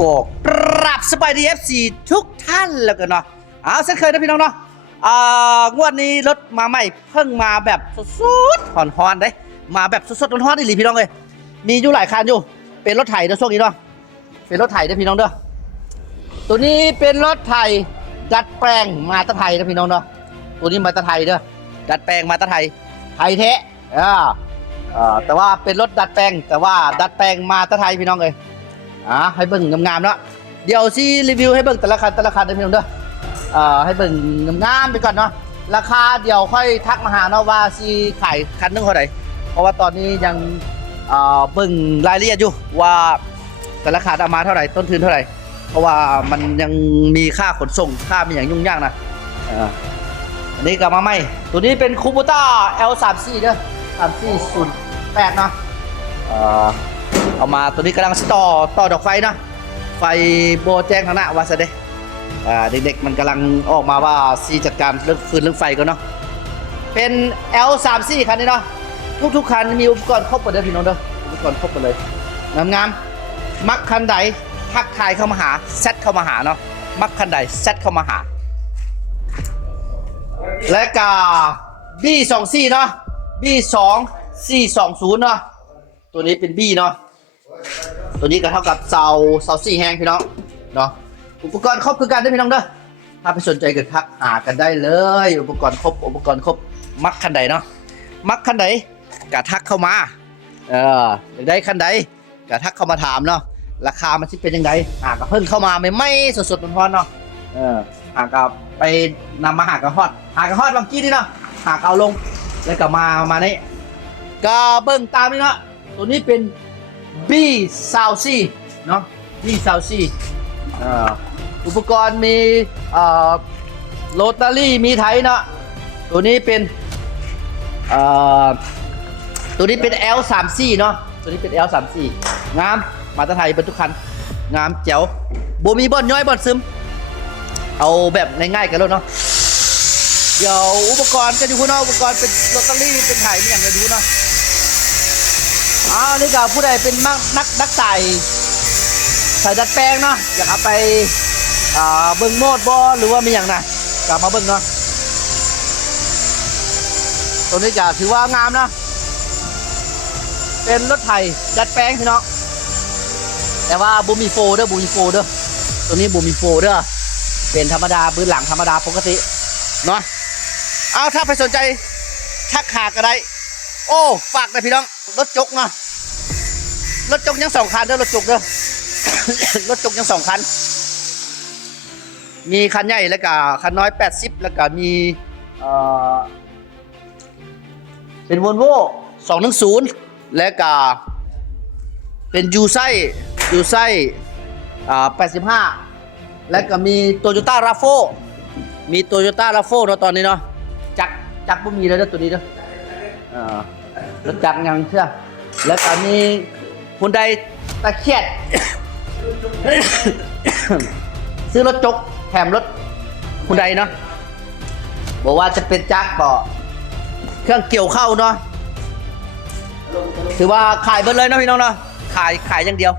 ก็ปรับสบายดี FC ทุกท่านแล้วกันเนาะเช่นเคยนะพี่น้องเนาะงวดนี้รถมาใหม่เพิ่งมาแบบสดๆฮอนๆเด้มาแบบสดๆร้อนๆนี่หลีพี่น้องเลยมีอยู่หลายคันอยู่เป็นรถไถเด้อช่วงนี้เนาะเป็นรถไถเด้อพี่น้องเด้อตัวนี้เป็นรถไถดัดแปลงมาตะไทยนะพี่น้องเนาะตัวนี้มาตะไทยเด้อดัดแปลงมาตะไทยไทยแท้แต่ว่าเป็นรถดัดแปลงแต่ว่าดัดแปลงมาตะไทยพี่น้องเลยให้เบิ่งงามๆเนาะเดี๋ยวซีรีวิวให้เบิ่งแต่ละคันนะพี่น้องเด้อให้เบิ่งงามๆไปก่อนเนาะราคาเดี๋ยวค่อยทักมาหาเนาะว่าซีขายคันนึงเท่าไหร่เพราะว่าตอนนี้ยังเบิ่งรายละเอียดอยู่ว่าแต่ละคันเอามาเท่าไหร่ต้นทุนเท่าไหร่เพราะว่ามันยังมีค่าขนส่งค่ามีอย่างยุ่งยากนะอันนี้กลับมาใหม่ตัวนี้เป็นคูโบต้า L34 เด้อ3408เนาะเอามาตัวนี้กำลังต่อดอกไฟนะไฟโบแจ้งทางหน้าว่าซะเด้เด็กๆมันกำลังออกมาว่าซีจัดการเรื่องฟืนเรื่องไฟกันเนาะเป็น L34 คันนี้เนาะทุกคันมีอุปกรณ์ครบหมดเลยพี่น้องเด้ออุปกรณ์ครบหมดเลยงามๆมักคันใดทักทายเข้ามาหาแซดเข้ามาหาเนาะมักคันใดแซดเข้ามาหาและก็ B24 เนาะ B2420 เนาะตัวนี้เป็น B เนาะตัวนี้ก็เท่ากับเสา4แห้งพี่น้องเนาะอุปกรณ์ครบคือกันได้พี่น้องเด้อถ้าไปสนใจก็ทักหากันได้เลยอุปกรณ์ครบมักคันใดเนาะมักคันใดก็ทักเข้ามาอยากได้คันใดก็ทักเข้ามาถามเนาะราคามันที่เป็นยังไงก็เพิ่งเข้ามาไม่สดๆร้อนๆเนาะกับไปนำมาหากระฮอดบางกี้นี่เนาะหากเอาลงแล้วก็มานี่ก็เบิ่งตามนี่เนาะตัวนี้เป็น B24 เนาะ B24อุปกรณ์มีโรตารี่มีไถเนาะตัวนี้เป็นL34 เนาะตัวนี้เป็น L34 งามมาตรไทยเป็นทุกคันงามแจ๋วโบมีบอลย้อยบอลซึมเอาแบบง่ายๆกันแล้วเนาะเดี๋ยวอุปกรณ์ก็ดูเนาะอุปกรณ์เป็นโรตารี่เป็นไถมีอย่างเดียวดูเนาะนี่ก็ผู้ใดเป็นนักใส่ดัดแปลงเนาะอยากเอาไปเบิ่งโมดบอหรือว่ามีอย่างน่ะกลับมาเบิ่งเนาะตัวนี้จะถือว่างามนะเป็นรถไถดัดแปลงพี่น้องแต่ว่าบูมีโฟเด้อตัวนี้บูมีโฟเด้อเป็นธรรมดาบื้นหลังธรรมดาปกติเนาะถ้าไปสนใจทักหาก็ได้โอ้ฝากนะพี่น้องรถจกเนาะรถจกยัง2 คันเด้อรถจกเด้อ รถจกยัง2 คันมีคันใหญ่แล้วก็คันน้อย80แล้วก็มีเป็นวอลโว่210และก็เป็นยูไซ85และก็มีโตโยต้าราโฟเนาะตอนนี้เนาะจักบ่มีแล้วเด้อตัวนี้เด้อรถจักรยังเชื่อแล้วก็มีฮุนไดตะเคียด ซื้อรถจกแถมรถฮุนไดเนาะบอกว่าจะเป็นจักรก็เครื่องเกี่ยวเข้าเนาะถือว่าขายเบิดเลยเนาะพี่น้องเนาะขายอย่างเดียว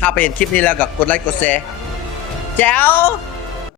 ถ้าไปเห็นคลิปนี้แล้วก็กดไลค์กดแชร์แจ๋ว